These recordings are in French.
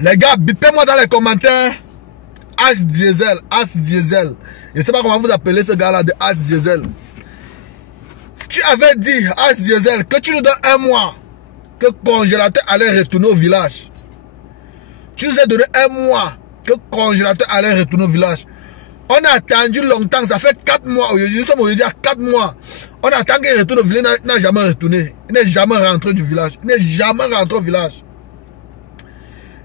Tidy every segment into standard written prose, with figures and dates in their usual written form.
Les gars, bipez-moi dans les commentaires. H Diesel, H Diesel. Je ne sais pas comment vous appelez ce gars-là de H Diesel. Tu avais dit, H Diesel, que tu nous donnes un mois que le congélateur allait retourner au village. Tu nous as donné un mois que le congélateur allait retourner au village. On a attendu longtemps, ça fait 4 mois. Nous sommes aujourd'hui à 4 mois. On attend qu'il retourne au village, il n'a jamais retourné. Il n'est jamais rentré du village. Il n'est jamais rentré au village.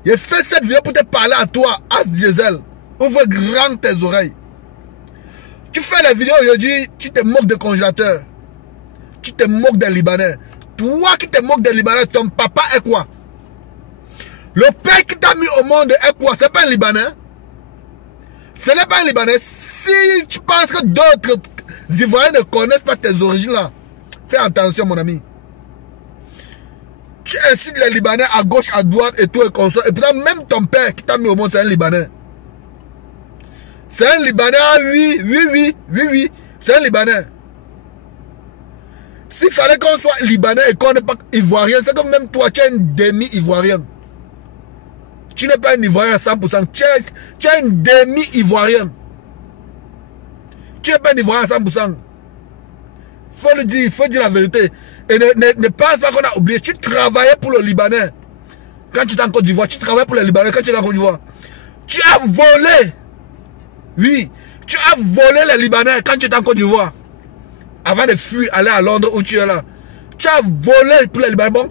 J'ai fait cette vidéo pour te parler à toi, H Diesel. Ouvre grand tes oreilles. Tu fais la vidéo aujourd'hui, tu te moques des congélateurs. Tu te moques des Libanais. Toi qui te moques des Libanais, ton papa est quoi? Le père qui t'a mis au monde est quoi? C'est pas un Libanais. Ce n'est pas un Libanais. Si tu penses que d'autres Ivoiriens ne connaissent pas tes origines là, fais attention mon ami. Tu incites les Libanais à gauche, à droite et tout et comme ça. Et pourtant même ton père qui t'a mis au monde c'est un Libanais. C'est un Libanais, oui. C'est un Libanais. S'il fallait qu'on soit Libanais et qu'on n'est pas Ivoirien, c'est comme même toi, tu es un demi-Ivoirien. Tu n'es pas un Ivoirien à 100%. Tu es un demi-Ivoirien. Tu n'es pas un Ivoirien à 100%. Faut le dire, il faut dire la vérité. Et ne pense pas qu'on a oublié. Tu travaillais pour le Libanais. Quand tu étais en Côte d'Ivoire, tu travaillais pour le Libanais quand tu étais en Côte d'Ivoire. Tu as volé. Oui, tu as volé les Libanais quand tu étais en Côte d'Ivoire. Avant de fuir, aller à Londres où tu es là. Tu as volé pour les Libanais. Bon,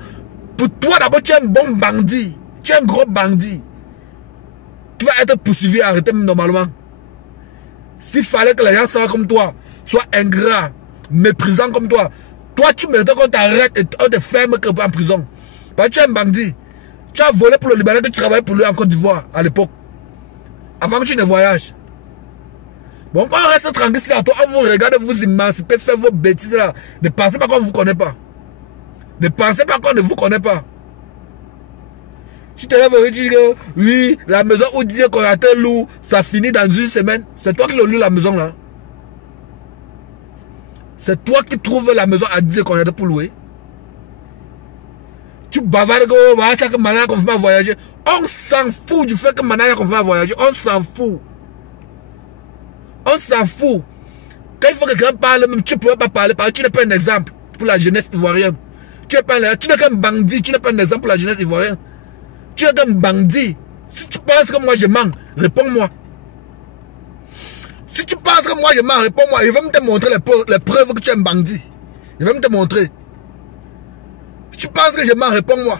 pour toi d'abord, tu es un bon bandit. Tu es un gros bandit. Tu vas être poursuivi et arrêté normalement. S'il fallait que les gens soient comme toi, soient ingrats, méprisants comme toi, toi tu mérites qu'on t'arrête et on te ferme en prison. Parce que tu es un bandit. Tu as volé pour le Libanais que tu travaillais pour lui en Côte d'Ivoire à l'époque. Avant que tu ne voyages. Bon, quand on reste tranquille là, toi, on vous regarde, vous émancipez, faites vos bêtises là. Ne pensez pas qu'on ne vous connaît pas. Ne pensez pas qu'on ne vous connaît pas. Tu te lèves et tu dis que oui, la maison où dit qu'on a été loup, ça finit dans une semaine. C'est toi qui le loue la maison là. C'est toi qui trouves la maison à dire qu'on a été pour louer. Tu bavardes que voilà, ça que Mana a confirmé à voyager. On s'en fout du fait que Mana a confirmé à voyager. On s'en fout. On s'en fout. Quand il faut que quelqu'un parle, même tu ne pourrais pas parler parce que tu n'es pas un exemple pour la jeunesse ivoirienne. Tu n'es qu'un bandit, tu n'es pas un exemple pour la jeunesse ivoirienne. Tu es qu'un bandit. Si tu penses que moi je mens, réponds-moi. Si tu penses que moi je mens, réponds-moi. Il va me te montrer les preuves que tu es un bandit. Il va me te montrer. Si tu penses que je mens, réponds-moi.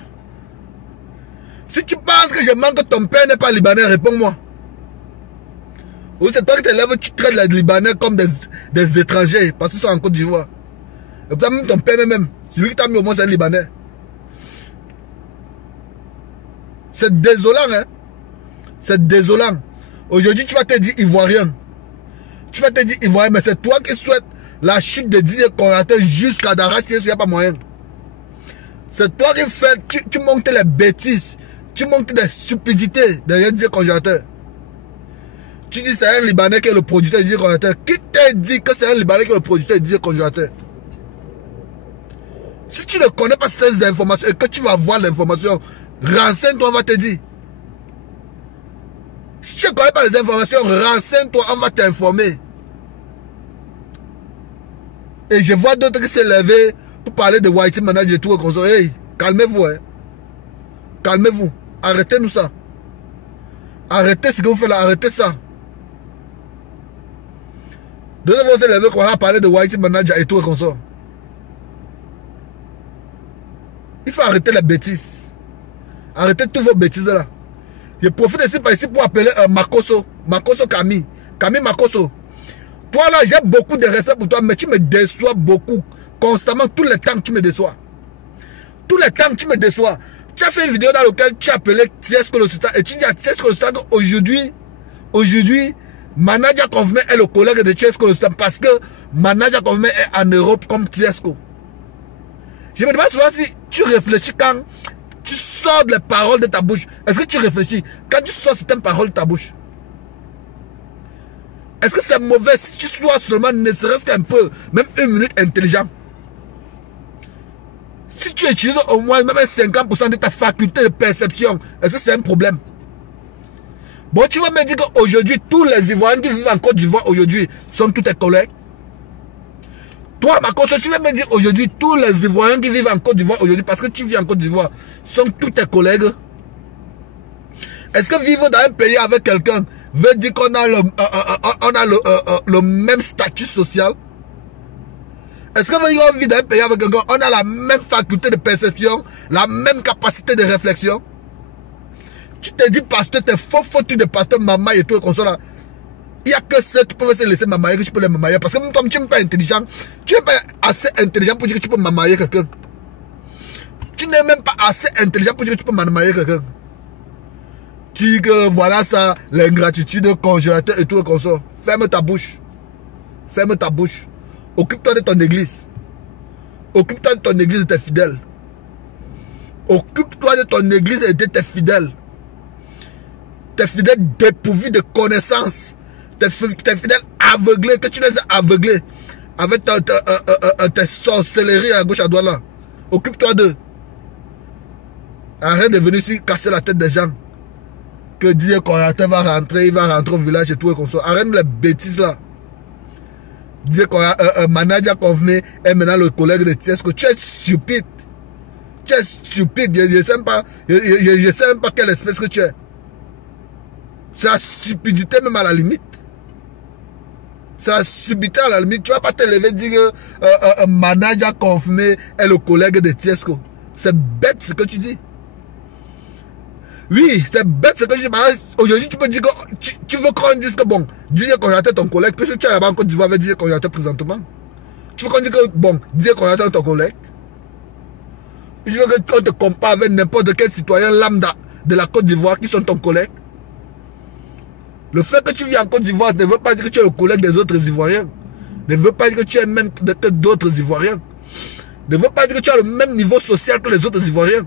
Si tu penses que je mens que ton père n'est pas libanais, réponds-moi. Ou c'est toi qui te lèves, tu traites les Libanais comme des étrangers parce qu'ils sont en Côte d'Ivoire. Et puis même ton père même, celui qui t'a mis au monde c'est un Libanais. C'est désolant, hein. C'est désolant. Aujourd'hui, tu vas te dire Ivoirien. Tu vas te dire Ivoirien, mais c'est toi qui souhaites la chute de Didier Conrad jusqu'à Darache, parce qu'il n'y a pas moyen. C'est toi qui fais, tu montes les bêtises, tu montes des stupidités derrière Didier Conrad. Tu dis c'est un Libanais qui est le producteur de Didier Conrad. Qui t'a dit que c'est un Libanais qui est le producteur de Didier Conrad? Si tu ne connais pas ces informations et que tu vas voir l'information, renseigne-toi, on va te dire. Si tu ne connais pas les informations, renseigne-toi, on va t'informer. Et je vois d'autres qui s'est levé pour parler de Whitey Manager et tout. Hey, calmez-vous, hein. Calmez-vous. Arrêtez-nous ça. Arrêtez ce que vous faites là, arrêtez ça. D'autres vont se lever pour parler de Whitey Manager et tout comme ça. Il faut arrêter les bêtises. Arrêtez toutes vos bêtises là. Je profite ici par ici pour appeler Makoso. Makoso Camille. Camille Makoso. Toi là, j'ai beaucoup de respect pour toi, mais tu me déçois beaucoup. Constamment, tous les temps tu me déçois. Tous les temps tu me déçois. Tu as fait une vidéo dans laquelle tu as appelé Tiesco le Sultan et tu dis à Tiesco le Sultan qu'aujourd'hui, Manager Confirmé est le collègue de Tiesco le Sultan parce que Manager Confirmé est en Europe comme Tiesco. Je me demande souvent si tu réfléchis quand tu sors les paroles de ta bouche. Est-ce que tu réfléchis quand tu sors certaines paroles de ta bouche? Est-ce que c'est mauvais si tu sois seulement ne serait-ce qu'un peu, même une minute intelligent? Si tu utilises au moins même 50% de ta faculté de perception, est-ce que c'est un problème? Bon, tu vas me dire qu'aujourd'hui, tous les Ivoiriens qui vivent en Côte d'Ivoire aujourd'hui sont tous tes collègues. Toi, ma conscience, tu vas me dire aujourd'hui, tous les Ivoiriens qui vivent en Côte d'Ivoire aujourd'hui, parce que tu vis en Côte d'Ivoire, sont tous tes collègues. Est-ce que vivre dans un pays avec quelqu'un veut dire qu'on a le même statut social? Est-ce que veut dire qu'on vit dans un pays avec quelqu'un, on a la même faculté de perception, la même capacité de réflexion? Tu te dis pasteur, t'es faux foutu de pasteur, maman et tout, et comme ça là. Il n'y a que ceux qui peuvent se laisser mamailler que tu peux les mamailler. Parce que même comme tu n'es pas intelligent, tu n'es pas assez intelligent pour dire que tu peux mamailler quelqu'un. Tu n'es même pas assez intelligent pour dire que tu peux mamailler quelqu'un. Tu dis que voilà ça, l'ingratitude, congélateur et tout, et comme ça. Ferme ta bouche. Ferme ta bouche. Occupe-toi de ton église. Occupe-toi de ton église et de tes fidèles. Occupe-toi de ton église et de tes fidèles. Tes fidèles dépourvus de connaissances. Tes fidèles aveuglés, que tu les as aveuglés avec tes sorcelleries à gauche à droite là. Occupe-toi d'eux. Arrête de venir ici casser la tête des gens. Que dire qu'on va rentrer, il va rentrer au village et tout et comme ça. Arrête les bêtises là. Dire qu'on a un manager convenu et maintenant le collègue de Tiesco. Tu es stupide. Tu es stupide. Je ne sais même pas quelle espèce que tu es. C'est la stupidité même à la limite. C'est la stupidité à la limite. Tu ne vas pas te lever et dire que un manager confirmé est le collègue de Tiesco. C'est bête ce que tu dis. Oui, c'est bête ce que je dis. Aujourd'hui, tu peux dire que tu veux qu'on dise que bon, Didier Congélateur ton collègue, puisque tu es là-bas en Côte d'Ivoire avec Didier Congélateur présentement. Tu veux qu'on dise que bon, Didier Congélateur ton collègue. Je veux qu'on te compare avec n'importe quel citoyen lambda de la Côte d'Ivoire qui sont ton collègue. Le fait que tu vis en Côte d'Ivoire ne veut pas dire que tu es le collègue des autres Ivoiriens. Ne veut pas dire que tu es même d'autres Ivoiriens. Ne veut pas dire que tu as le même niveau social que les autres Ivoiriens.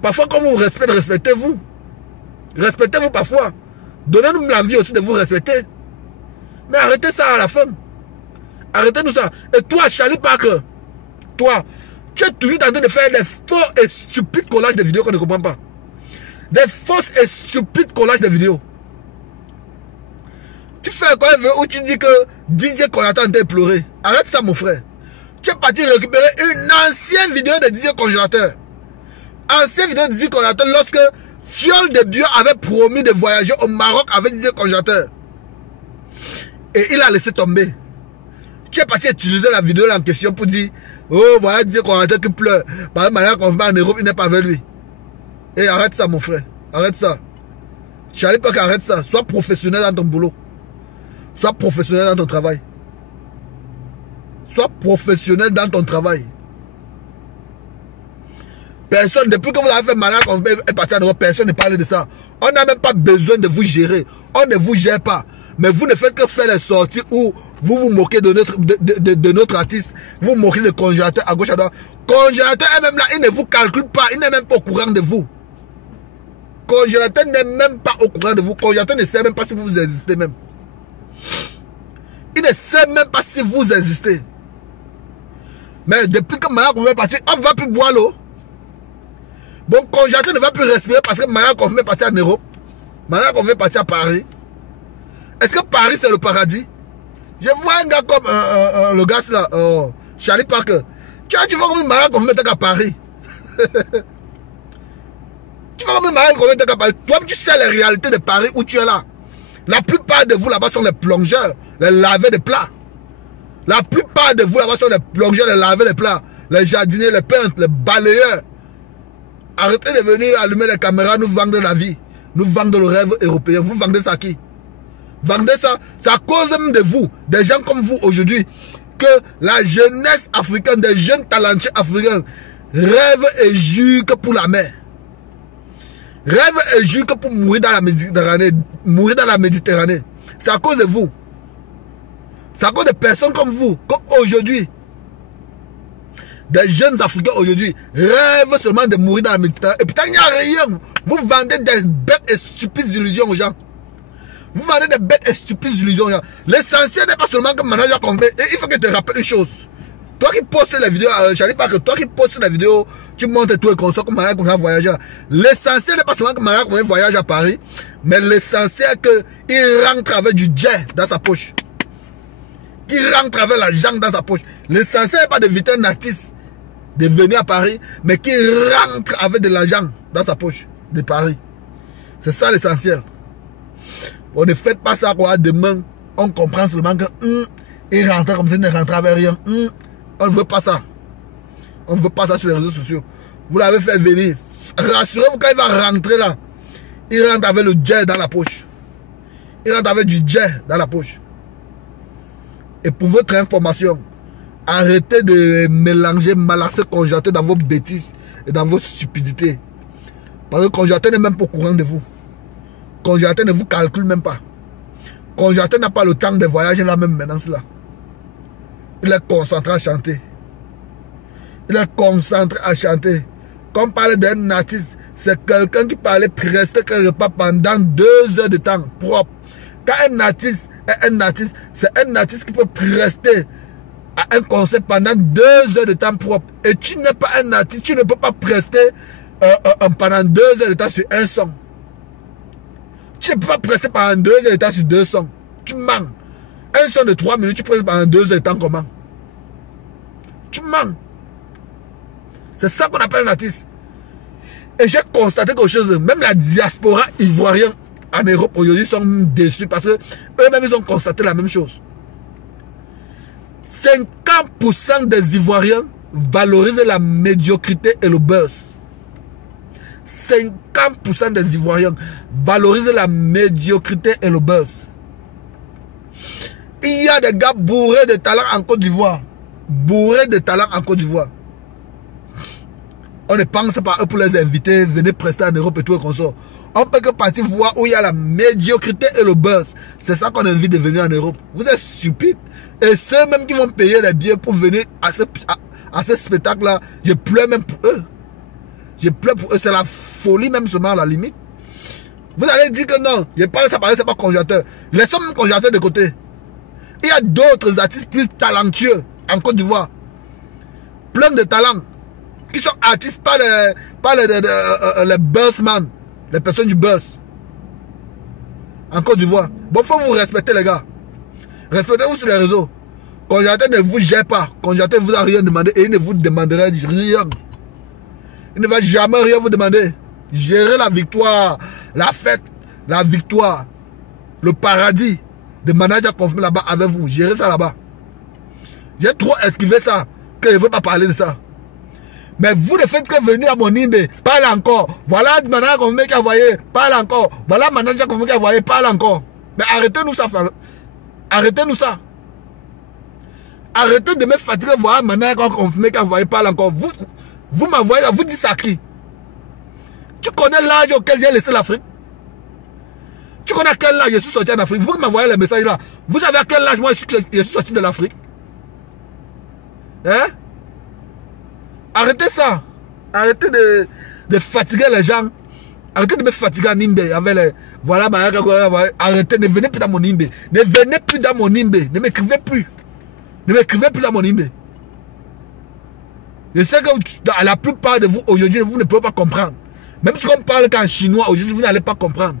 Parfois, quand vous vous respectez, respectez-vous. Respectez-vous parfois. Donnez-nous la vie aussi de vous respecter. Mais arrêtez ça à la fin. Arrêtez-nous ça. Et toi, Charlie Parker, toi, tu es toujours en train de faire des faux et stupides collages de vidéos qu'on ne comprend pas. Des fausses et stupides collages de vidéos. Tu fais quoi où tu dis que Didier Congélateur t'a pleuré. Arrête ça, mon frère. Tu es parti récupérer une ancienne vidéo de Didier Congélateur. Ancienne vidéo de Didier Congélateur lorsque Fiol de Bio avait promis de voyager au Maroc avec Didier Congélateur. Et il a laissé tomber. Tu es parti utiliser la vidéo là en question pour dire oh voilà Didier Congélateur qui pleure. Par exemple, quand on va en Europe, il n'est pas avec lui. Et arrête ça, mon frère. Arrête ça. Charlie Parker, arrête ça. Sois professionnel dans ton boulot. Sois professionnel dans ton travail. Sois professionnel dans ton travail. Personne, depuis que vous avez fait malade, on est parti en Europe, personne ne parle de ça. On n'a même pas besoin de vous gérer. On ne vous gère pas. Mais vous ne faites que faire les sorties où vous vous moquez de notre artiste. Vous vous moquez de Congélateur à gauche à droite. Congélateur est même là, il ne vous calcule pas. Il n'est même pas au courant de vous. Congélateur n'est même pas au courant de vous. Congélateur ne sait même pas si vous existez même. Il ne sait même pas si vous existez. Mais depuis que Maya Confirmé est parti, on ne va plus boire l'eau. Bon, Congélateur ne va plus respirer parce que Maya Confirmé est parti en Europe. Maya Confirmé est parti à Paris. Est-ce que Paris c'est le paradis? Je vois un gars comme le gars là, Charlie Parker. Tu vois comme Maya Confirmé est à Paris. Tu vois comme Maya Confirmé est à Paris. Toi, tu sais les réalités de Paris où tu es là. La plupart de vous là-bas sont les plongeurs, les laveurs de plats. La plupart de vous là-bas sont les plongeurs, les laveurs de plats. Les jardiniers, les peintres, les balayeurs. Arrêtez de venir allumer les caméras, nous vendre la vie. Nous vendre le rêve européen. Vous vendez ça à qui? Vendez ça. C'est à cause même de vous, des gens comme vous aujourd'hui, que la jeunesse africaine, des jeunes talentueux africains, rêvent et jurent que pour la mer. Rêve et jure que pour mourir dans la Méditerranée, c'est à cause de vous. C'est à cause de personnes comme vous qu'aujourd'hui, des jeunes Africains aujourd'hui rêvent seulement de mourir dans la Méditerranée. Et putain, il n'y a rien. Vous vendez des bêtes et stupides illusions aux gens. Vous vendez des bêtes et stupides illusions aux gens. L'essentiel n'est pas seulement que manager convainc. Et il faut que je te rappelle une chose. Toi qui postes la vidéo, je ne dis pas que toi qui postes la vidéo, tu montres tout et comme ça, comme Maria comme un voyageur. L'essentiel n'est pas seulement que Maria comme un voyage à Paris, mais l'essentiel est qu'il rentre avec du jet dans sa poche. Qu'il rentre avec l'argent dans sa poche. L'essentiel n'est pas d'éviter un artiste de venir à Paris, mais qu'il rentre avec de l'argent dans sa poche de Paris. C'est ça l'essentiel. On ne fait pas ça quoi. Demain, on comprend seulement que il rentre comme ça, il ne rentre avec rien. On ne veut pas ça. On ne veut pas ça sur les réseaux sociaux. Vous l'avez fait venir. Rassurez-vous, quand il va rentrer là, il rentre avec le jet dans la poche. Il rentre avec du jet dans la poche. Et pour votre information, arrêtez de mélanger Malaxé Konjaté dans vos bêtises et dans vos stupidités. Parce que Konjaté n'est même pas au courant de vous. Konjaté ne vous calcule même pas. Konjaté n'a pas le temps de voyager là même maintenant là. Il est concentré à chanter. Il est concentré à chanter. Comme parler d'un artiste, c'est quelqu'un qui parlait presque quelque repas pendant 2 heures de temps propre. Quand un artiste est un artiste, c'est un artiste qui peut rester à un concert pendant 2 heures de temps propre. Et tu n'es pas un artiste, tu ne peux pas rester pendant 2 heures de temps sur un son. Tu ne peux pas rester pendant 2 heures de temps sur 2 sons. Tu mens. Un son de 3 minutes, tu peux rester pendant 2 heures de temps comment? Tu mens. C'est ça qu'on appelle un artiste. Et j'ai constaté quelque chose, même la diaspora ivoirienne en Europe aujourd'hui sont déçus parce que eux-mêmes ils ont constaté la même chose. 50% des Ivoiriens valorisent la médiocrité et le buzz. 50% des Ivoiriens valorisent la médiocrité et le buzz. Il y a des gars bourrés de talent en Côte d'Ivoire. Bourrés de talent en Côte d'Ivoire. On ne pense pas eux pour les inviter, venez prester en Europe et tout et comme ça. On peut que partir voir où il y a la médiocrité et le buzz. C'est ça qu'on invite de venir en Europe. Vous êtes stupides. Et ceux même qui vont payer les billets pour venir à ce spectacle-là, je pleure même pour eux. Je pleure pour eux. C'est la folie même seulement à la limite. Vous allez dire que non, je parle ça paraît, c'est pas Konjaté. Laissons même Konjaté de côté. Il y a d'autres artistes plus talentueux en Côte d'Ivoire. Plein de talents. Qui sont artistes, pas les buzzman. Les personnes du buzz. En Côte d'Ivoire. Bon, faut vous respecter les gars. Respectez-vous sur les réseaux. Konjaté ne vous gère pas. Konjaté ne vous a rien demandé et il ne vous demandera rien. Il ne va jamais rien vous demander. Gérez la victoire, la fête, la victoire, le paradis de manager confirmé là-bas avec vous. Gérez ça là-bas. J'ai trop esquivé ça que je ne veux pas parler de ça. Mais vous ne faites que venir à mon Nimbe, parle encore. Voilà le manager confirmé qui a envoyé, parle encore. Voilà le manager confirmé qui a envoyé, parle encore. Mais arrêtez-nous ça. Arrêtez-nous ça. Arrêtez de me fatiguer, voilà le manager confirmé qui a envoyé, parle encore. Vous m'envoyez là, vous dites ça qui? Tu connais l'âge auquel j'ai laissé l'Afrique? Tu connais à quel âge je suis sorti en Afrique? Vous m'envoyez les messages là. Vous savez à quel âge moi je suis sorti de l'Afrique? Hein? Arrêtez ça. Arrêtez de fatiguer les gens. Arrêtez de me fatiguer à Nimbe avec les... Voilà, arrêtez, ne venez plus dans mon Nimbe. Ne venez plus dans mon Nimbe. Ne m'écrivez plus. Ne m'écrivez plus dans mon Nimbe. Je sais que la plupart de vous aujourd'hui, vous ne pouvez pas comprendre. Même si on parle qu'en chinois, aujourd'hui, vous n'allez pas comprendre.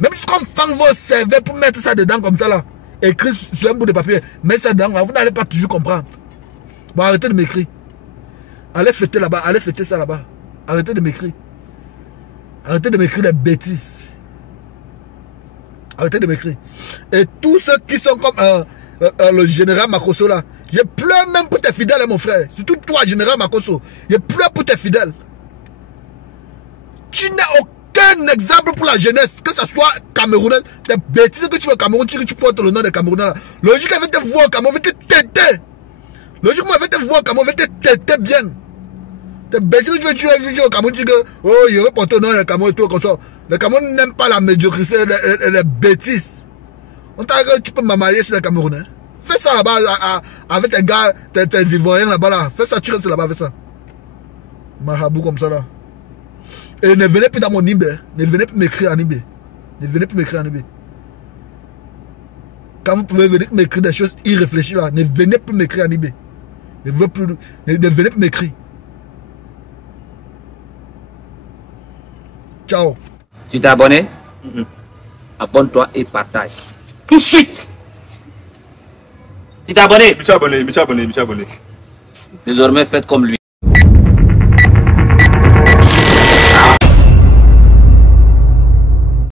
Même si on fend vos cerveaux pour mettre ça dedans comme ça là, écrit sur un bout de papier, mettez ça dedans, vous n'allez pas toujours comprendre. Bon, arrêtez de m'écrire. Allez fêter là-bas, allez fêter ça là-bas. Arrêtez de m'écrire. Arrêtez de m'écrire des bêtises. Arrêtez de m'écrire. Et tous ceux qui sont comme le général Makosso là, je pleure même pour tes fidèles, mon frère. Surtout toi, général Makosso. Je pleure pour tes fidèles. Tu n'as aucun exemple pour la jeunesse, que ce soit Camerounais. Tes bêtises que tu veux au Cameroun, tu portes le nom de Camerounais là. Logique, avec te voir au Cameroun, avec te têter. Logiquement, avec te voir au Cameroun, avec te têter bien. Tes bêtises que tu veux au Cameroun, tu dis que oh, je veux porter le nom de Cameroun et tout comme ça. Le Cameroun n'aime pas la médiocrité et les bêtises. On t'a dit que tu peux m'amarier sur les Camerounais. Fais ça là-bas avec tes gars, tes Ivoiriens là-bas là. Fais ça, tu restes là-bas, fais ça. Marabou comme ça là. Et ne venez plus dans mon Nimbe. Ne venez plus m'écrire en Nimbe. Ne venez plus m'écrire en Nimbe. Quand vous pouvez venir m'écrire des choses irréfléchies là, ne venez plus m'écrire en Nimbe. Ne venez plus m'écrire. Ciao. Tu t'es abonné? Abonne-toi et partage. Tout de suite. Tu t'es abonné? Je me suis abonné. Désormais, faites comme lui.